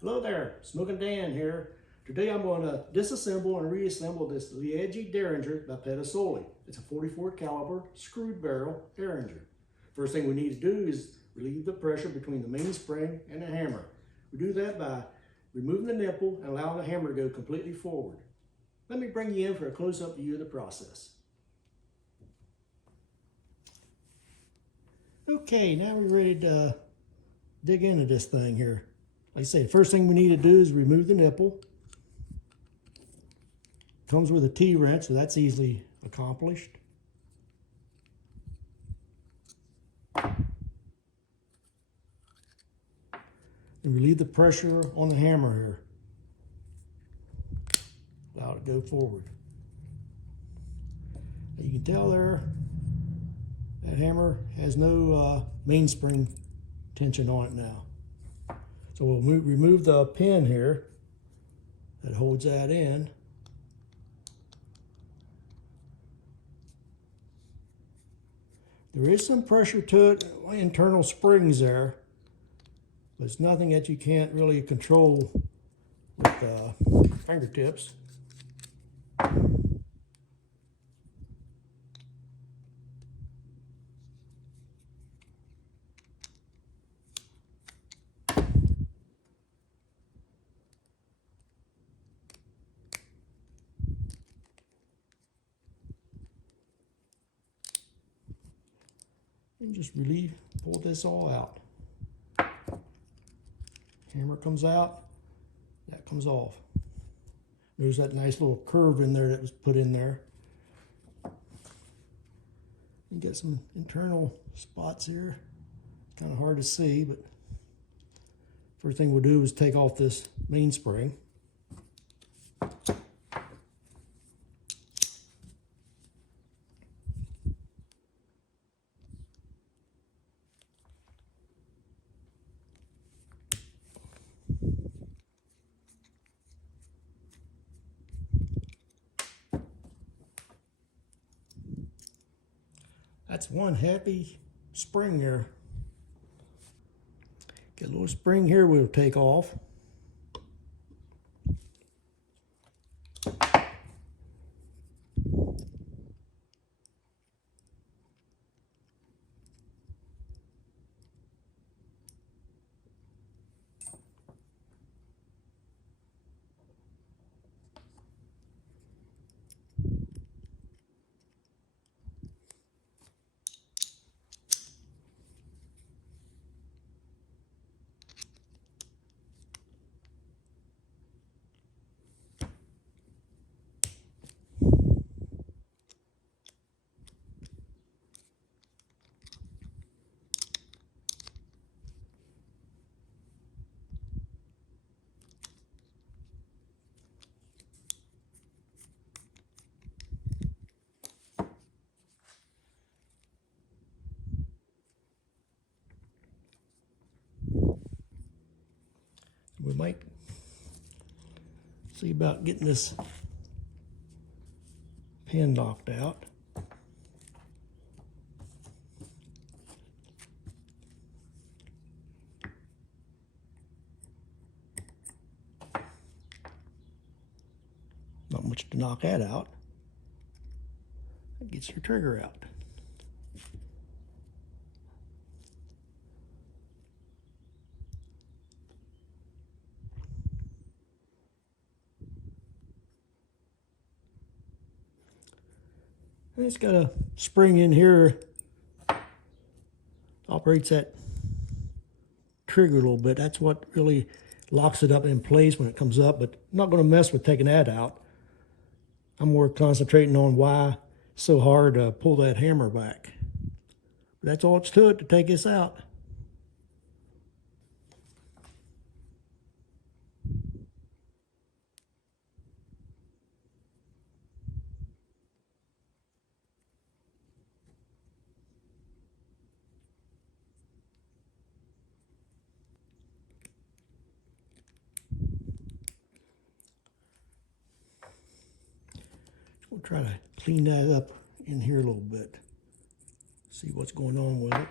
Hello there, Smoking Dan here. Today I'm going to disassemble and reassemble this Liegi Derringer by Pedersoli. It's a 44 caliber screwed barrel Derringer. First thing we need to do is relieve the pressure between the mainspring and the hammer. We do that by removing the nipple and allowing the hammer to go completely forward. Let me bring you in for a close-up view of the process. Okay, now we're ready to dig into this thing here. Like I say, the first thing we need to do is remove the nipple. Comes with a T-wrench, so that's easily accomplished. And relieve the pressure on the hammer here. Allow it to go forward. You can tell there, that hammer has no mainspring tension on it now. So we'll remove the pin here that holds that in. There is some pressure to it, internal springs there, but it's nothing that you can't really control with fingertips. And just pull this all out. Hammer comes out, that comes off. There's that nice little curve in there that was put in there. You get some internal spots here. Kind of hard to see, but first thing we'll do is take off this mainspring. That's one heavy spring there. Get a little spring here we'll take off. We might see about getting this pin knocked out. Not much to knock that out. That gets your trigger out. And it's got a spring in here, operates that trigger a little bit. That's what really locks it up in place when it comes up, but I'm not going to mess with taking that out. I'm more concentrating on why it's so hard to pull that hammer back. But that's all it's to it to take this out. We'll try to clean that up in here a little bit. See what's going on with it.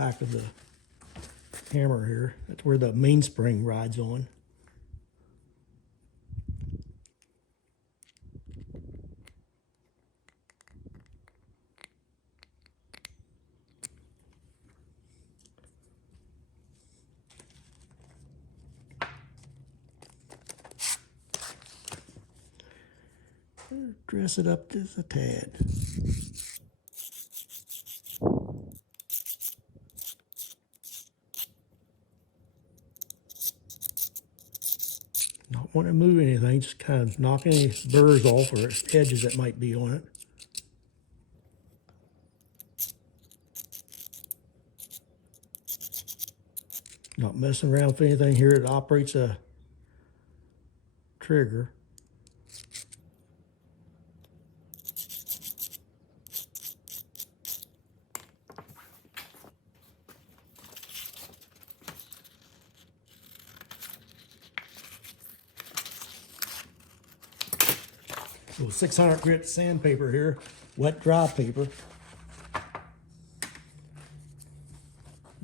back of the hammer here. That's where the mainspring rides on. Dress it up just a tad. Not want to move anything, just kind of knock any burrs off or edges that might be on it. Not messing around with anything here that operates a trigger. So 600 grit sandpaper here, wet dry paper.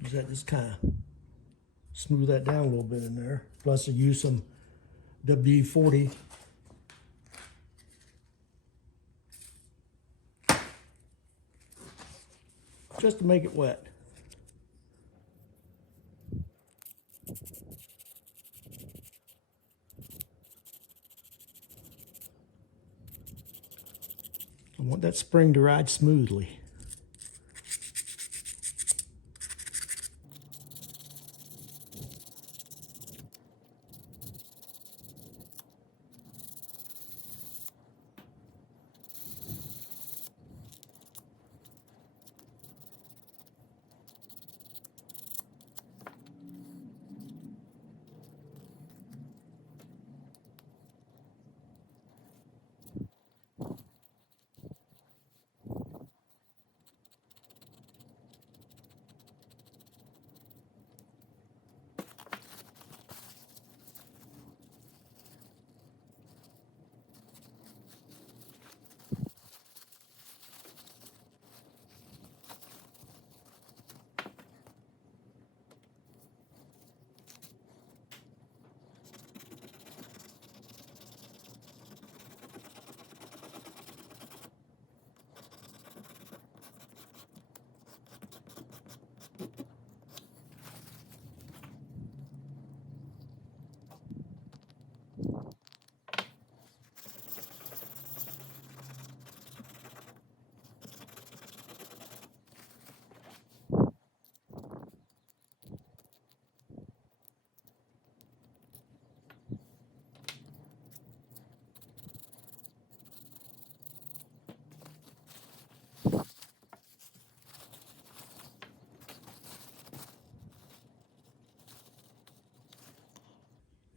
Use that, just kind of smooth that down a little bit in there. Plus I use some WD-40. Just to make it wet. I want that spring to ride smoothly.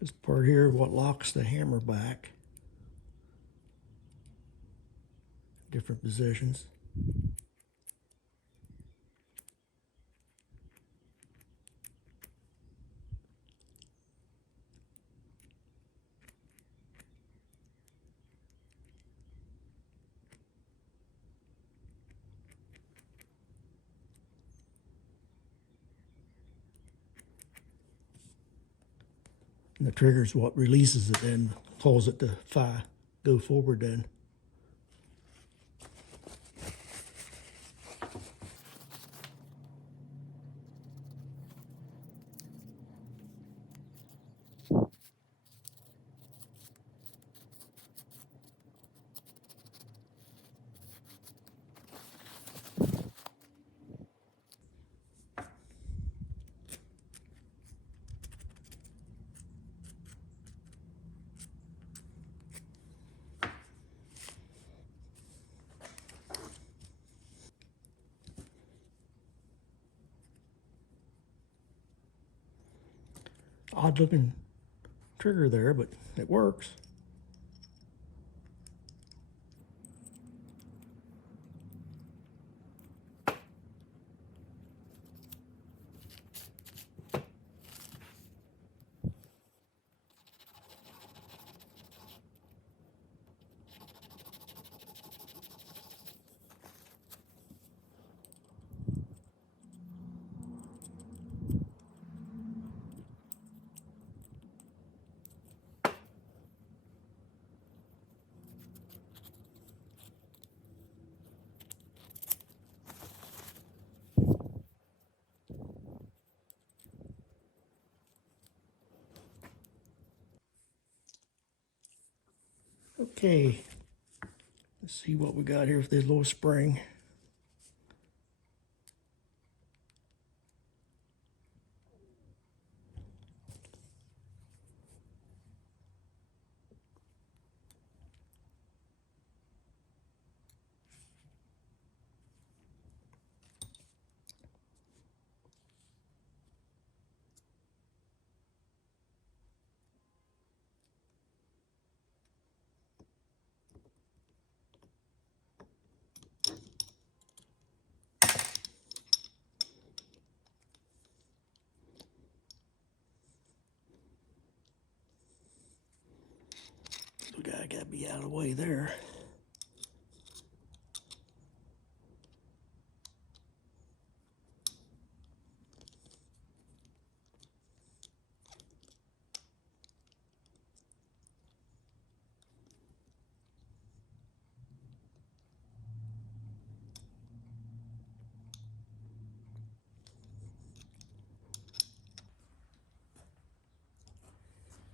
This part here, what locks the hammer back. Different positions. And the trigger is what releases it and calls it to go forward then. Odd looking trigger there, but it works. Okay, let's see what we got here with this little spring. We gotta be out of the way there.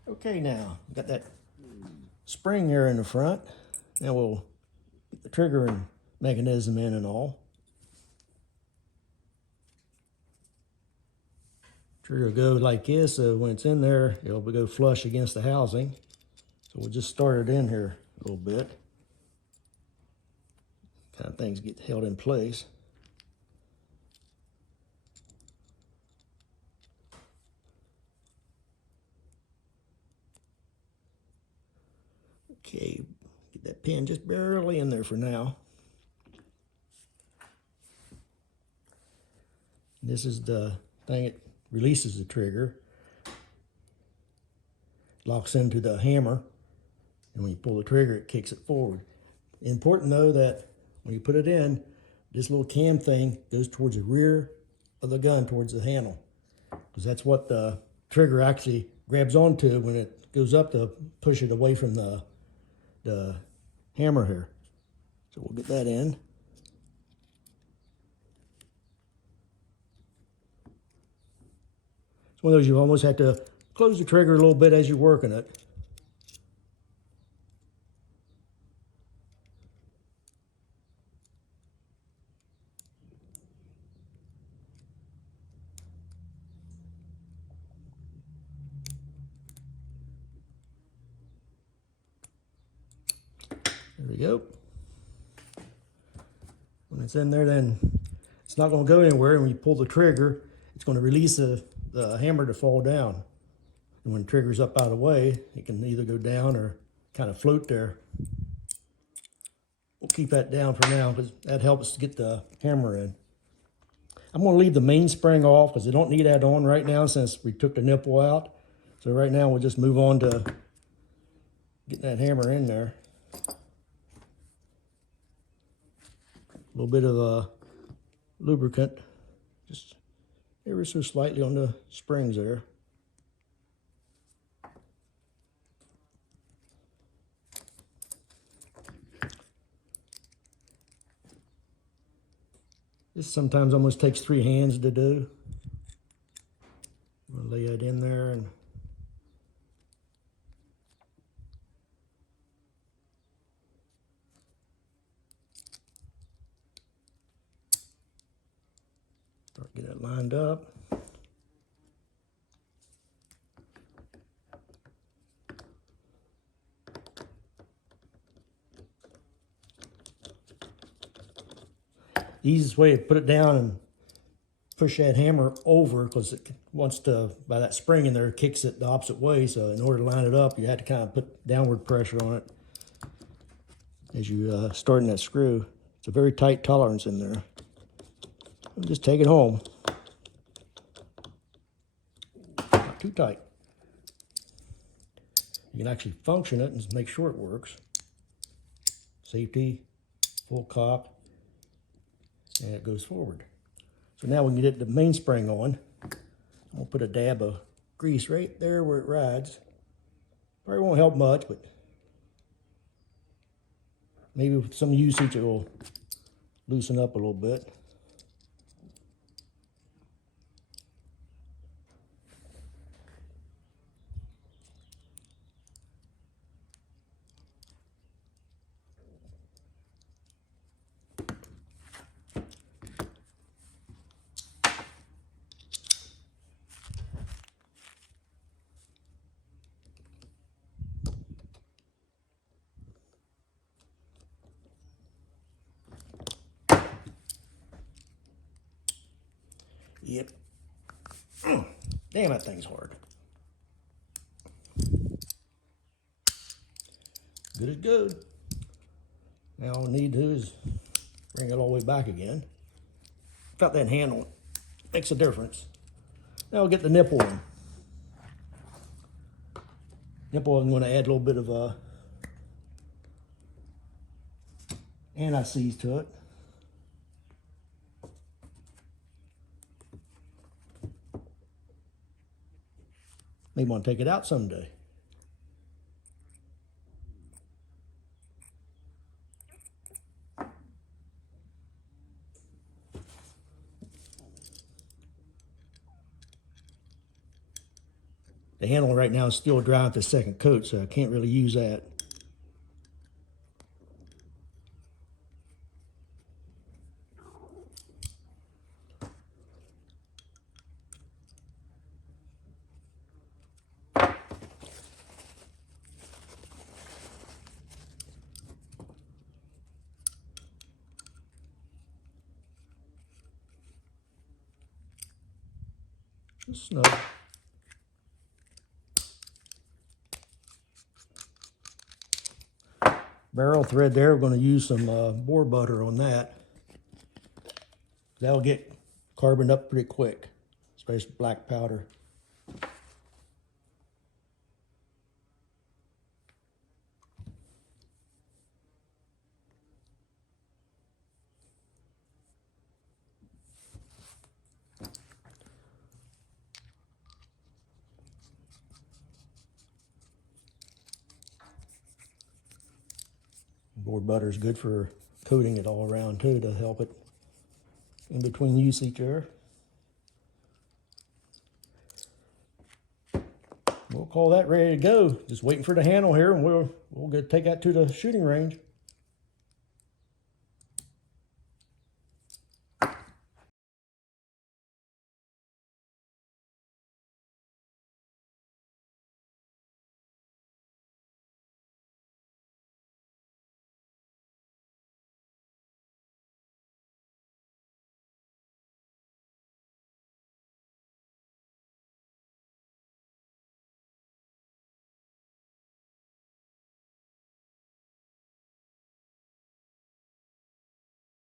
Okay, now got that spring here in the front. Now we'll get the trigger and mechanism in and all. Trigger will go like this, so when it's in there, it'll go flush against the housing. So we'll just start it in here a little bit. Kind of things get held in place. Okay, get that pin just barely in there for now. This is the thing that releases the trigger. Locks into the hammer, and when you pull the trigger, it kicks it forward. Important though that when you put it in, this little cam thing goes towards the rear of the gun, towards the handle, because that's what the trigger actually grabs onto when it goes up to push it away from the hammer here. So we'll get that in. It's one of those you almost have to close the trigger a little bit as you're working it. There we go. When it's in there, then it's not going to go anywhere. When you pull the trigger, it's going to release the hammer to fall down. And when the trigger's up out of the way, it can either go down or kind of float there. We'll keep that down for now because that helps to get the hammer in. I'm going to leave the mainspring off because I don't need that on right now since we took the nipple out. So right now we'll just move on to getting that hammer in there. A little bit of lubricant, just ever so slightly on the springs there. This sometimes almost takes 3 hands to do. I'm gonna lay that in there and start getting it lined up. The easiest way to put it down and push that hammer over, because it wants to, by that spring in there, it kicks it the opposite way. So in order to line it up, you have to kind of put downward pressure on it as you start in that screw. It's a very tight tolerance in there. Just take it home. Not too tight. You can actually function it and make sure it works. Safety, full cock, and it goes forward. So now we can get the mainspring on. I'm gonna put a dab of grease right there where it rides. Probably won't help much, but maybe with some usage it will loosen up a little bit. get. Damn, that thing's hard. Good as good. Now all we need to do is bring it all the way back again. Got that handle. Makes a difference. Now we'll get the nipple in. Nipple, I'm going to add a little bit of anti-seize to it. May want to take it out someday. The handle right now is still dry with the second coat, so I can't really use that. Snug. Barrel thread there, we're going to use some boar butter on that. That'll get carboned up pretty quick, especially black powder. Board butter is good for coating it all around too, to help it in between usage there. We'll call that ready to go. Just waiting for the handle here, and we'll take that to the shooting range.